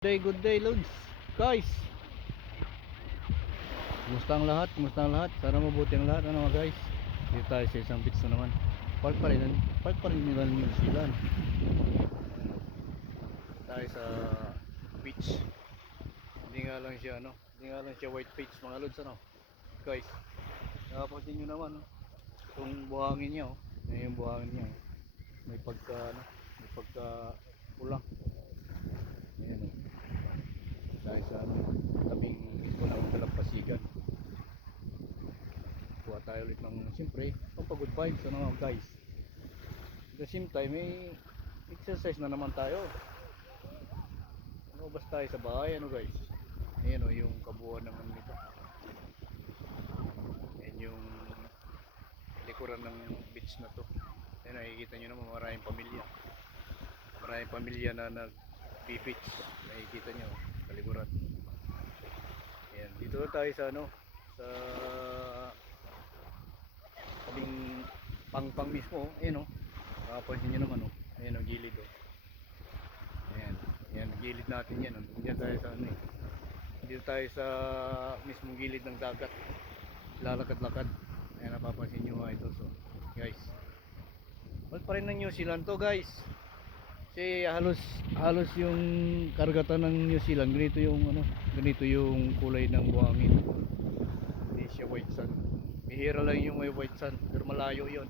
day, good day, Lods. Guys. Kumusta ang lahat? Kumusta ang lahat? Sana mabuti ang lahat. Ano guys? Dito tayo sa isang beach na naman. Park pa rin. Park pa rin nila New Zealand. Tayo sa beach. Hindi nga lang siya ano. Hindi nga lang siya white beach mga Lods ano. Guys. Nakapansin nyo naman. Itong buhangin niya. Oh. Yung buhangin niya. oh. May pagka ano. May pagka ulang. Ayan o. Sa ano, tabing mismo ng dalampasigan. Kuha tayo ulit ng, siyempre, pampagod vibes, ano mga guys. At the same time, may exercise na naman tayo. Ano tayo sa bahay, ano guys. Ayan o, yung kabuuan ano nito. Ayan yung likuran ng beach na to. Ayan, nakikita nyo naman maraming pamilya. Maraming pamilya na nag beach nakikita nyo kalikuran Ayan, dito tayo sa ano sa tabing pangpang mismo oh. ayan o makapansin nyo naman o ayan o gilid o ayan, ayan gilid natin yan o tayo sa ano eh. Dito tayo sa mismong gilid ng dagat. Lalakad-lakad. Ayan napapansin nyo nga ito so guys. Wal pa rin ng New Zealand to guys kasi halos halos yung karagatan ng New Zealand ganito yung ano ganito yung kulay ng buhangin. Hindi siya white sand. Bihira lang yung may white sand pero malayo yon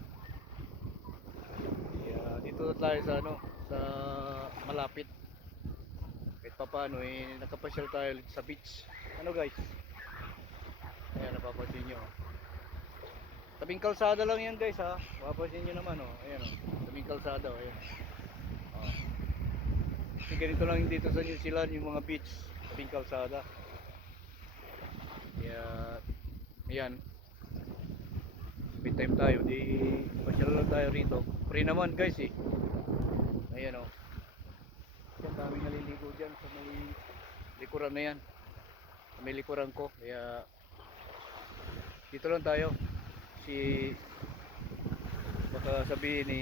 kaya dito na tayo sa ano sa malapit. Kahit pa paano eh nakapasyal tayo sa beach. Ano guys? Ayan napapansin nyo. Tabing kalsada lang yan guys ha? Mapapansin nyo naman oh. Ayan oh. Tabing kalsada oh ayan ganito lang dito sa New Zealand yung mga beach, tabing kalsada. Kaya, ayan. May time tayo, di pasyal lang tayo rito. Free naman guys eh. Ayan o. Oh. Ang daming naliligo dyan sa may likuran na yan. Sa may likuran ko. Kaya, dito lang tayo. Si, baka sabihin ni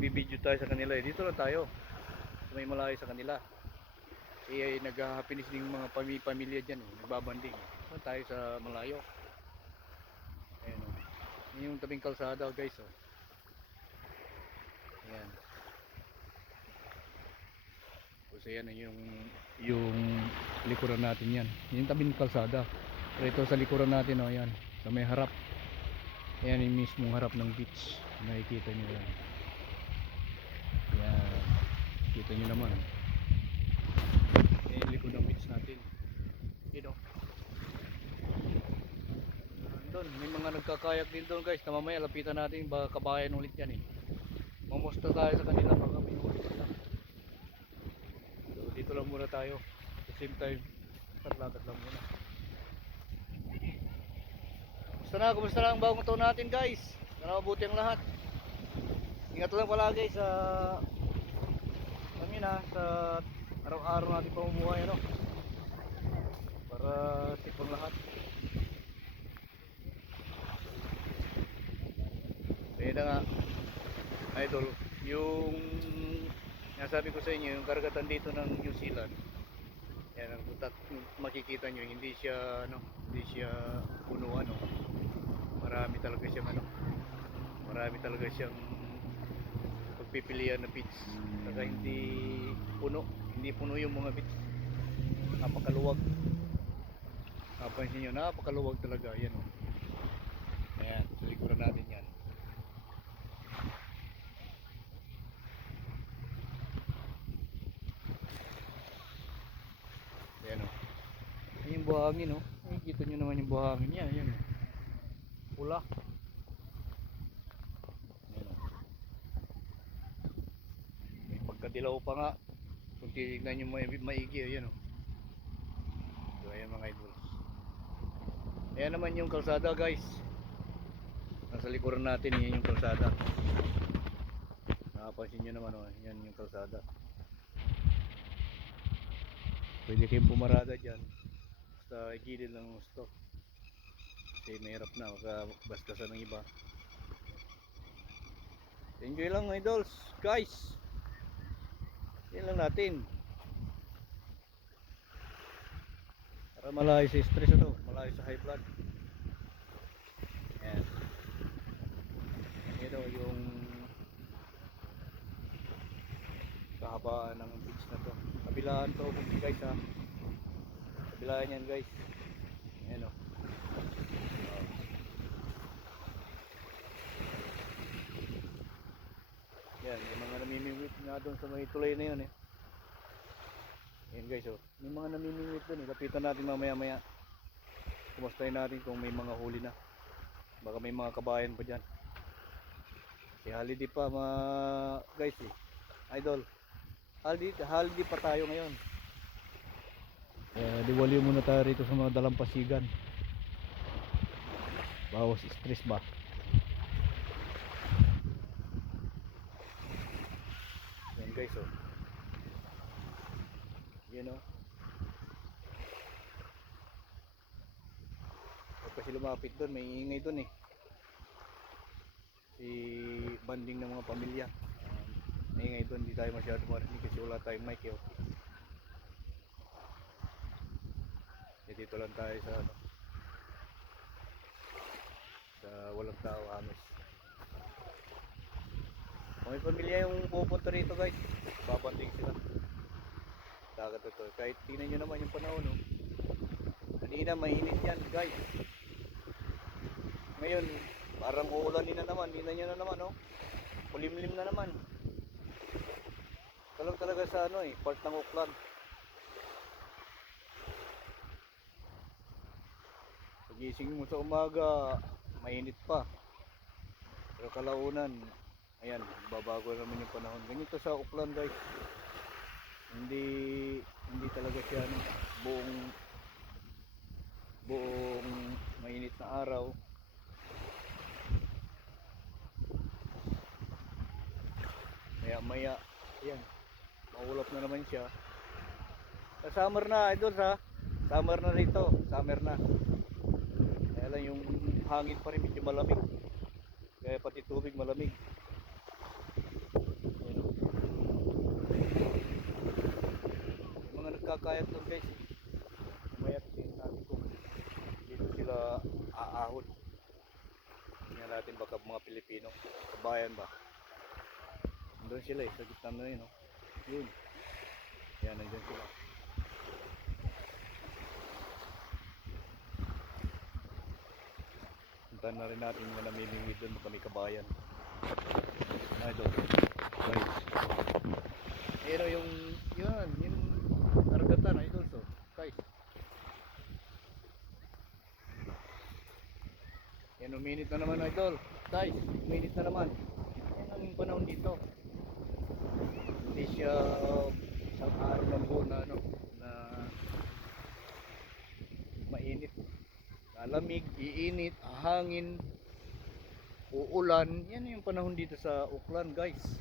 bibidyo tayo sa kanila eh. Dito lang tayo. So, may malayo sa kanila. Eh, nag-happiness din mga pami pamilya dyan. Eh. Nagbabanding. So, tayo sa malayo. Ayan o. Yan yung tabing kalsada guys o. Ayan. Tapos ayan eh, yung yung likuran natin yan. Yung tabing kalsada. Pero ito sa likuran natin o. Ayan. Sa may harap. Ayan yung mismong harap ng beach. Nakikita nyo yan. Yan. Kita nyo naman. Yung likod ng beach natin. You. Doon, may mga nagkakayak din doon guys. Na mamaya lapitan natin. Baka kabayan ulit yan eh. Mamusta tayo sa kanila. Baka may ulit. So, dito lang muna tayo. At the same time, tatlagat lang muna. Kumusta na? Kumusta na ang bagong taon natin guys? Sana mabuti ang lahat. Ingat lang palagi sa kami na sa araw-araw natin pamumuhay ano? Para ang lahat. Kaya na nga. Idol yung nasabi ko sa inyo yung karagatan dito ng New Zealand yan ang tat makikita nyo hindi siya ano hindi siya puno ano. Marami talaga siyang ano marami talaga siyang pagpipilian na beach. Saka hindi puno. Hindi puno yung mga beach. Napakaluwag. Napansin nyo napakaluwag talaga. Yan o ayan sa likuran natin yan. Ayan o Ayan yung buhangin o nakikita nyo naman yung buhangin yan ayan o pula ayan o pagkadilaw pa nga. Kung titignan nyo may maigi ayan o so ayan mga idol. Ayan naman yung kalsada guys. Nasa likuran natin yan yung kalsada. Nakapansin nyo naman o yan yung kalsada. Pwede kayong pumarada dyan. Sa gilid ng gusto. Kasi mahirap na baka bastasan ng iba. Enjoy lang idols. Guys yan lang natin. Para malayo sa stress ito. Malayo sa high blood. Yan. Ito yung kahabaan ng beach na to. Kabilaan to guys ha. Kabilaan yan guys. Yan o. Oh. Nga doon sa may tulay na yun eh. Yan guys oh. May mga namimingwit doon eh. Lapitan natin mamaya maya. Kumustahin natin kung may mga huli na. Baka may mga kabayan pa dyan. Si holiday pa mga guys eh. Idol. Holiday, holiday pa tayo ngayon. Eh, diwali muna tayo rito sa mga dalampasigan. Bawas stress ba? Yan guys oh. Yan oh. Huwag kasi lumapit doon, may ingay doon eh. Si banding ng mga pamilya. May ingay doon, hindi tayo masyado marinig kasi wala tayong mic eh. oh. Eh, dito lang tayo sa ano. Sa walang tao, amis. May pamilya yung pupunta rito guys, babanding sila. Dagat ito. Kahit tingnan nyo naman yung panahon, no? Kanina mainit yan guys. Ngayon, parang uulanin na naman. Tingnan nyo na naman, no? Kulimlim na naman. Ito lang talaga sa ano eh, part ng Auckland. Pagising mo sa umaga, mainit pa. Pero kalaunan, ayan, babago naman yung panahon. Ganito sa Auckland guys. Hindi hindi talaga siya ano, buong buong mainit na araw. Maya maya, ayan, maulap na naman siya. Sa summer na, idol ha. Summer na rito, summer na. Kaya lang yung hangin pa rin medyo malamig. Kaya pati tubig malamig. Ayan o. Yung mga nagkakayat doon guys. Mayat din natin kung dito sila aahon. Tingnan natin baka mga Pilipino. Kabayan ba? Nandun sila eh, sa gitna na yun. Oh. Yun. Yan, nandun sila. Puntahan na rin natin mga namimingwid doon may kabayan. Mga idol. Guys. Pero yung, yun, yung karagatan, idol so. Guys. Yan, uminit na naman idol. Guys, uminit na naman. Yan ang panahon dito. Hindi siya isang araw lang po na ano, na mainit. Lalamig, iinit, hangin, uulan. Yan yung panahon dito sa Auckland, guys.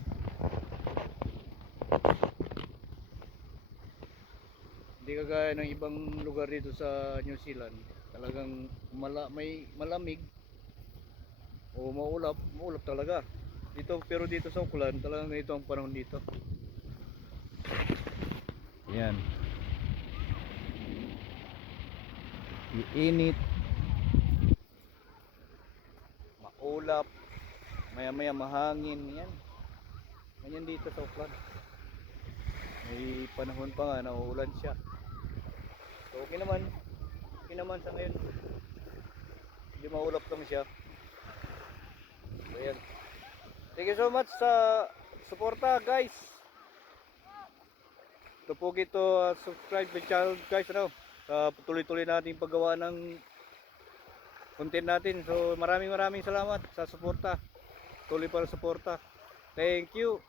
Hindi kagaya ng ibang lugar dito sa New Zealand. Talagang mala, may malamig o maulap, maulap talaga. Dito pero dito sa Auckland, talagang ganito ang panahon dito. Yan. Iinit. Maulap. Maya maya mahangin. Yan. Ganyan dito sa Auckland. May panahon pa nga na uulan siya. So okay naman. Okay naman sa ngayon. Hindi maulap lang siya. So yan. Thank you so much sa suporta guys. Ito po gito uh, subscribe the channel guys ano. Sa tuloy-tuloy nating paggawa ng content natin. So maraming maraming salamat sa suporta. Tuloy para suporta. Thank you.